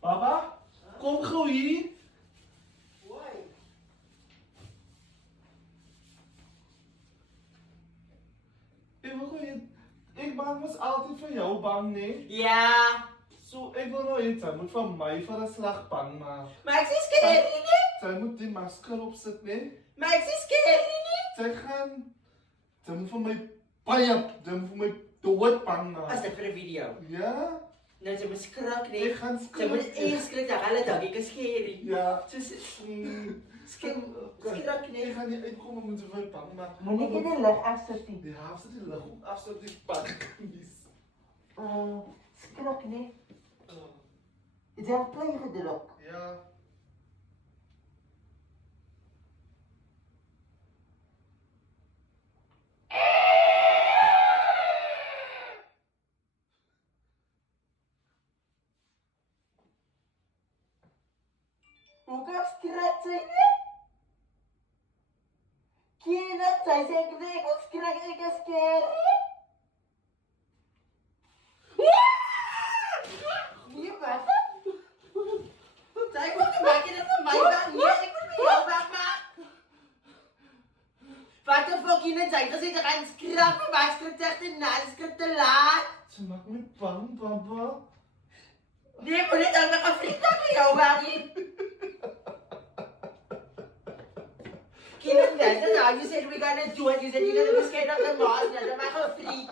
Papa, kom gauw hier. Why? Ik was altijd voor jou bang, nee? Ja, Zo, ik wil nou eens, zij moet van mij voor een slag bang maken. maar ik zie scary niet. Zij moet die masker opzetten, nee? Maar ik zie scary niet. Zij moet van mij pijn, zij moet van mij dood bang Als maken. dat voor een video. Ja? Nou, ze moet skrak Ik nee. ga Ze moet één skrik dat alle dag ik scary. Ja. Skrak nee. Ik ga niet inkomen met zoveel bang maken. Moet ik in de lucht afzetten? Ja, als het in de lucht op afzet, die bang is. Skrak nee. Is dat play gedrukt? Ja. Hoe kan skrak zijn? Kinderen, zij zeggen dat ik skrak ik is scary. Nee, wat? Zij moet maken dat van mij bang. Nee, ik moet met jou bang maken. Wat de fuck kinderen zijn? Dat ze er gaan skrappen, maar ik skrik echt te na, ik skrik te laat. Ze maakt me bang, papa. Nee, ik moet niet ook nog een vriend met jou maken. Kinderen, that's how you said we're gonna do it. You said you're gonna be scared of the mouse. Now, I'm not free.